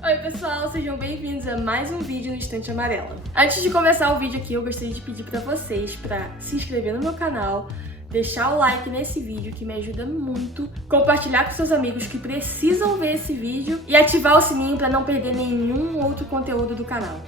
Oi pessoal, sejam bem-vindos a mais um vídeo no Estante Amarela. Antes de começar o vídeo aqui, eu gostaria de pedir pra vocês pra se inscrever no meu canal, deixar o like nesse vídeo que me ajuda muito, compartilhar com seus amigos que precisam ver esse vídeo e ativar o sininho pra não perder nenhum outro conteúdo do canal.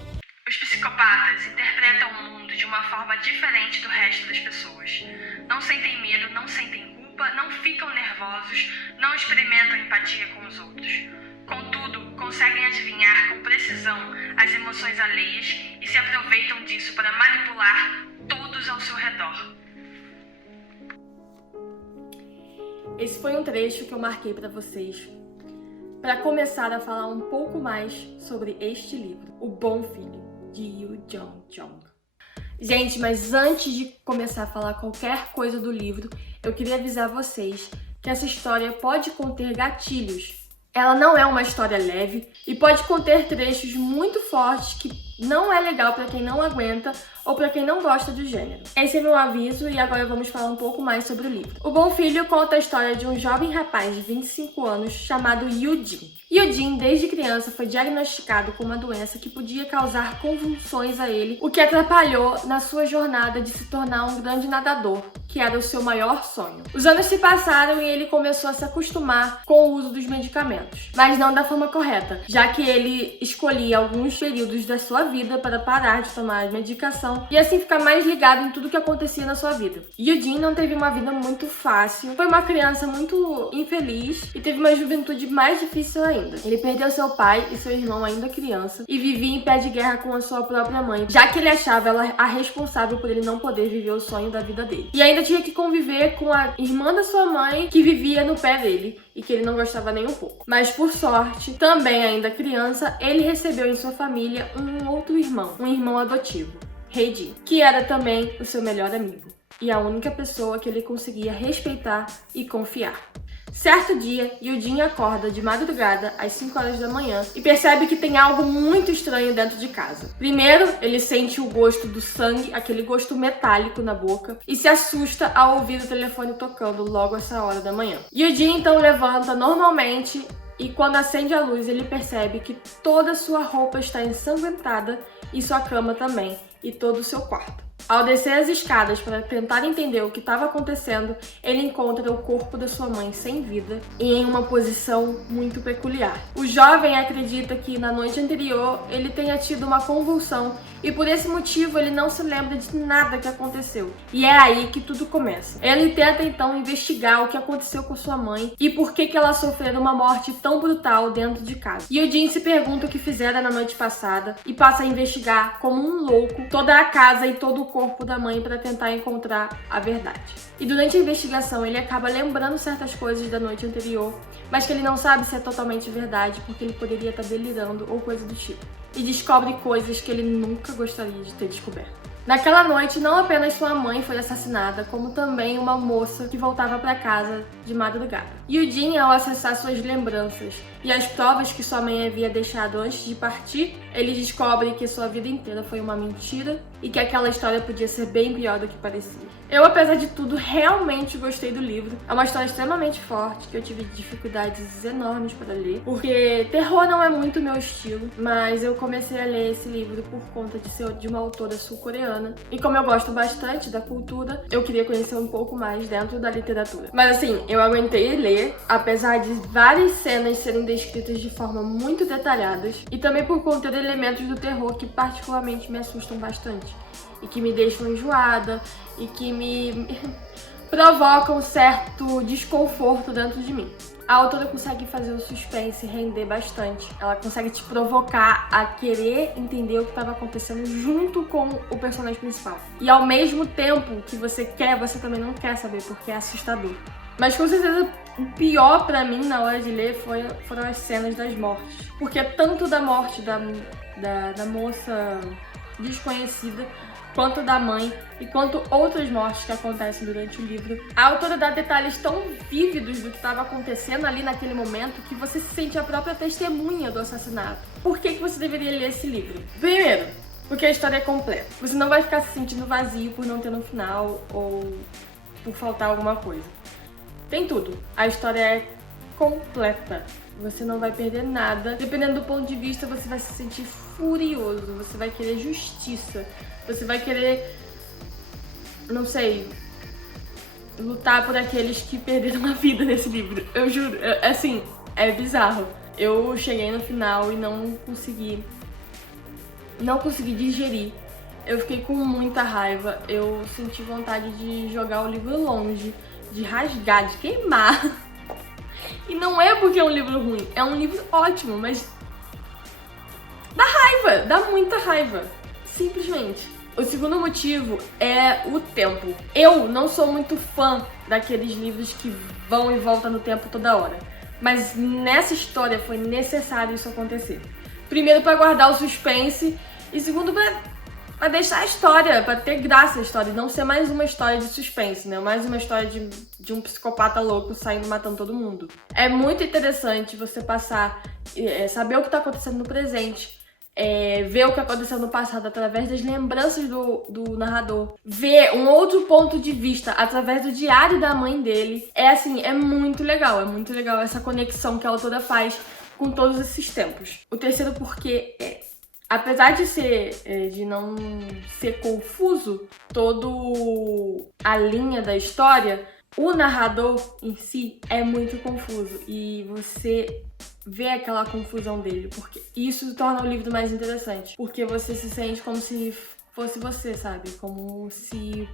Os psicopatas interpretam o mundo de uma forma diferente do resto das pessoas. Não sentem medo, não sentem culpa, não ficam nervosos, não experimentam empatia com os outros. Contudo, conseguem adivinhar com precisão as emoções alheias e se aproveitam disso para manipular todos ao seu redor. Esse foi um trecho que eu marquei pra vocês para começar a falar um pouco mais sobre este livro, O Bom Filho, de Yu Jong. Gente, mas antes de começar a falar qualquer coisa do livro, eu queria avisar vocês que essa história pode conter gatilhos. Ela não é uma história leve e pode conter trechos muito fortes que não é legal para quem não aguenta ou para quem não gosta do gênero. Esse é meu aviso e agora vamos falar um pouco mais sobre o livro. O Bom Filho conta a história de um jovem rapaz de 25 anos chamado Yu Jin. Yu Jin, desde criança, foi diagnosticado com uma doença que podia causar convulsões a ele, o que atrapalhou na sua jornada de se tornar um grande nadador, que era o seu maior sonho. Os anos se passaram e ele começou a se acostumar com o uso dos medicamentos, mas não da forma correta, já que ele escolhia alguns períodos da sua vida para parar de tomar a medicação e assim ficar mais ligado em tudo que acontecia na sua vida. Yu Jin não teve uma vida muito fácil, foi uma criança muito infeliz e teve uma juventude mais difícil ainda. Ele perdeu seu pai e seu irmão ainda criança e vivia em pé de guerra com a sua própria mãe, já que ele achava ela a responsável por ele não poder viver o sonho da vida dele. E ainda tinha que conviver com a irmã da sua mãe que vivia no pé dele e que ele não gostava nem um pouco. Mas por sorte, também ainda criança, ele recebeu em sua família um outro irmão, um irmão adotivo, Hye Jin, que era também o seu melhor amigo e a única pessoa que ele conseguia respeitar e confiar. Certo dia, Yu Jin acorda de madrugada às 5 horas da manhã e percebe que tem algo muito estranho dentro de casa. Primeiro, ele sente o gosto do sangue, aquele gosto metálico na boca, e se assusta ao ouvir o telefone tocando logo essa hora da manhã. Yu Jin então levanta normalmente e quando acende a luz ele percebe que toda a sua roupa está ensanguentada e sua cama também, e todo o seu quarto. Ao descer as escadas para tentar entender o que estava acontecendo, ele encontra o corpo da sua mãe sem vida e em uma posição muito peculiar. O jovem acredita que na noite anterior ele tenha tido uma convulsão e por esse motivo ele não se lembra de nada que aconteceu. E é aí que tudo começa. Ele tenta então investigar o que aconteceu com sua mãe e por que ela sofreu uma morte tão brutal dentro de casa. Yu Jin se pergunta o que fizera na noite passada e passa a investigar como um louco toda a casa e todo o corpo da mãe para tentar encontrar a verdade. E durante a investigação ele acaba lembrando certas coisas da noite anterior, mas que ele não sabe se é totalmente verdade porque ele poderia estar delirando ou coisa do tipo. E descobre coisas que ele nunca gostaria de ter descoberto. Naquela noite, não apenas sua mãe foi assassinada, como também uma moça que voltava para casa de madrugada. Yu Jin, ao acessar suas lembranças e as provas que sua mãe havia deixado antes de partir, ele descobre que sua vida inteira foi uma mentira e que aquela história podia ser bem pior do que parecia. Eu, apesar de tudo, realmente gostei do livro. É uma história extremamente forte, que eu tive dificuldades enormes para ler, porque terror não é muito meu estilo, mas eu comecei a ler esse livro por conta de ser de uma autora sul-coreana. E como eu gosto bastante da cultura, eu queria conhecer um pouco mais dentro da literatura. Mas assim, eu aguentei ler, apesar de várias cenas serem descritas de forma muito detalhadas, e também por conter elementos do terror que particularmente me assustam bastante e que me deixam enjoada e que me provocam um certo desconforto dentro de mim. A autora consegue fazer o suspense render bastante. Ela consegue te provocar a querer entender o que estava acontecendo junto com o personagem principal. E ao mesmo tempo que você quer, você também não quer saber, porque é assustador. Mas com certeza o pior pra mim na hora de ler foram as cenas das mortes. Porque tanto da morte da moça desconhecida, quanto da mãe e quanto outras mortes que acontecem durante o livro. A autora dá detalhes tão vívidos do que estava acontecendo ali naquele momento que você se sente a própria testemunha do assassinato. Por que você deveria ler esse livro? Primeiro, porque a história é completa. Você não vai ficar se sentindo vazio por não ter no final ou por faltar alguma coisa. Tem tudo. A história é completa. Você não vai perder nada. Dependendo do ponto de vista, você vai se sentir furioso. Você vai querer justiça. Você vai querer, não sei, lutar por aqueles que perderam a vida nesse livro. Eu juro, assim, é bizarro. Eu cheguei no final e não consegui digerir. Eu fiquei com muita raiva. Eu senti vontade de jogar o livro longe, de rasgar, de queimar. E não é porque é um livro ruim, é um livro ótimo, mas dá raiva, dá muita raiva, simplesmente. O segundo motivo é o tempo. Eu não sou muito fã daqueles livros que vão e voltam no tempo toda hora, mas nessa história foi necessário isso acontecer. Primeiro, para guardar o suspense, e segundo, para deixar a história, para ter graça a história, e não ser mais uma história de suspense, né? Mais uma história de um psicopata louco saindo matando todo mundo. É muito interessante você passar, saber o que tá acontecendo no presente, ver o que aconteceu no passado através das lembranças do narrador, ver um outro ponto de vista através do diário da mãe dele. É muito legal essa conexão que a autora faz com todos esses tempos. O terceiro porquê apesar de não ser confuso todo a linha da história, o narrador em si é muito confuso e você vê aquela confusão dele, porque isso torna o livro mais interessante, porque você se sente como se fosse você, sabe? Como se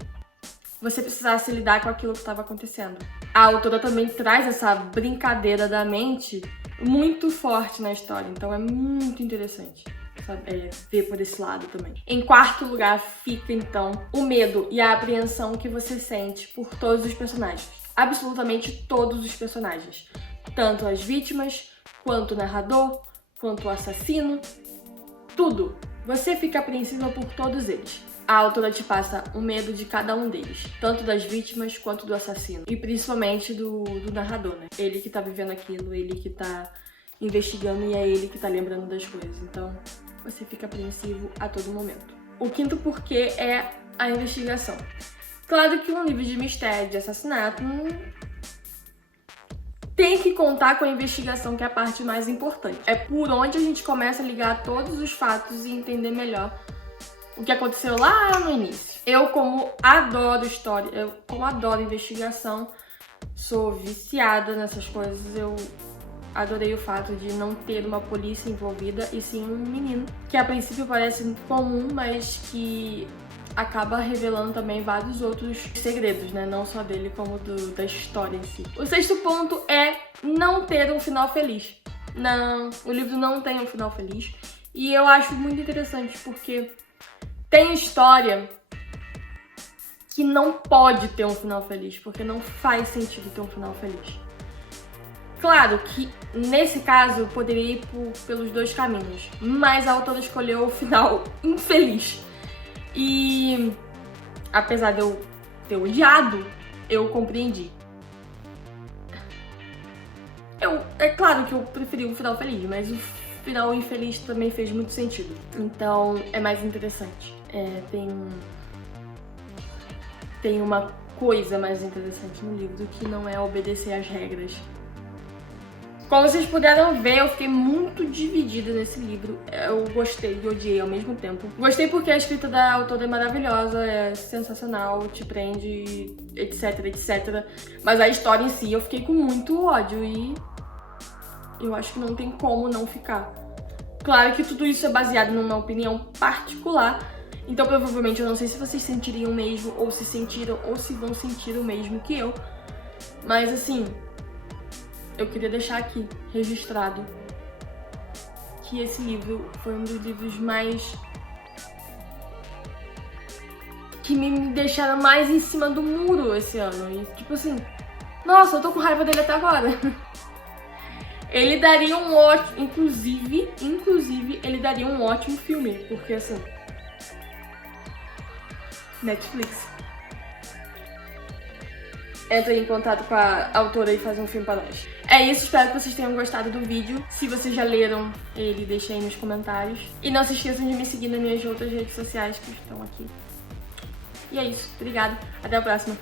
você precisasse lidar com aquilo que estava acontecendo. A autora também traz essa brincadeira da mente muito forte na história, então é muito interessante ver por esse lado também. Em quarto lugar fica, então, o medo e a apreensão que você sente por todos os personagens. Absolutamente todos os personagens. Tanto as vítimas, quanto o narrador, quanto o assassino. Tudo. Você fica apreensiva por todos eles. A autora te passa o medo de cada um deles. Tanto das vítimas, quanto do assassino. E principalmente do narrador, né? Ele que tá vivendo aquilo, ele que tá investigando e é ele que tá lembrando das coisas. Então, você fica apreensivo a todo momento. O quinto porquê é a investigação. Claro que um livro de mistério, de assassinato, tem que contar com a investigação, que é a parte mais importante. É por onde a gente começa a ligar todos os fatos e entender melhor o que aconteceu lá no início. Eu, como adoro história, como adoro investigação, sou viciada nessas coisas, eu adorei o fato de não ter uma polícia envolvida e sim um menino, que a princípio parece comum, mas que acaba revelando também vários outros segredos, né? Não só dele, como da história em si. O sexto ponto é não ter um final feliz. Não, o livro não tem um final feliz. E eu acho muito interessante, porque tem história que não pode ter um final feliz, porque não faz sentido ter um final feliz. Claro que, nesse caso, poderia ir pelos dois caminhos, mas a autora escolheu o final infeliz. E, apesar de eu ter odiado, eu compreendi. É claro que eu preferi o final feliz, mas o final infeliz também fez muito sentido. Então, é mais interessante. Tem uma coisa mais interessante no livro, que não é obedecer às regras. Como vocês puderam ver, eu fiquei muito dividida nesse livro. Eu gostei e odiei ao mesmo tempo. Gostei porque a escrita da autora é maravilhosa, é sensacional, te prende, etc, etc. Mas a história em si, eu fiquei com muito ódio e eu acho que não tem como não ficar. Claro que tudo isso é baseado numa opinião particular, então provavelmente eu não sei se vocês sentiriam o mesmo, ou se sentiram, ou se vão sentir o mesmo que eu. Mas assim, eu queria deixar aqui registrado que esse livro foi um dos livros que me deixaram mais em cima do muro esse ano. E tipo assim, nossa, eu tô com raiva dele até agora. Ele daria um ótimo, inclusive, ele daria um ótimo filme, porque assim, Netflix, entra em contato com a autora e faz um filme pra nós. É isso, espero que vocês tenham gostado do vídeo. Se vocês já leram ele, deixa aí nos comentários. E não se esqueçam de me seguir nas minhas outras redes sociais que estão aqui. E é isso, obrigada, até a próxima.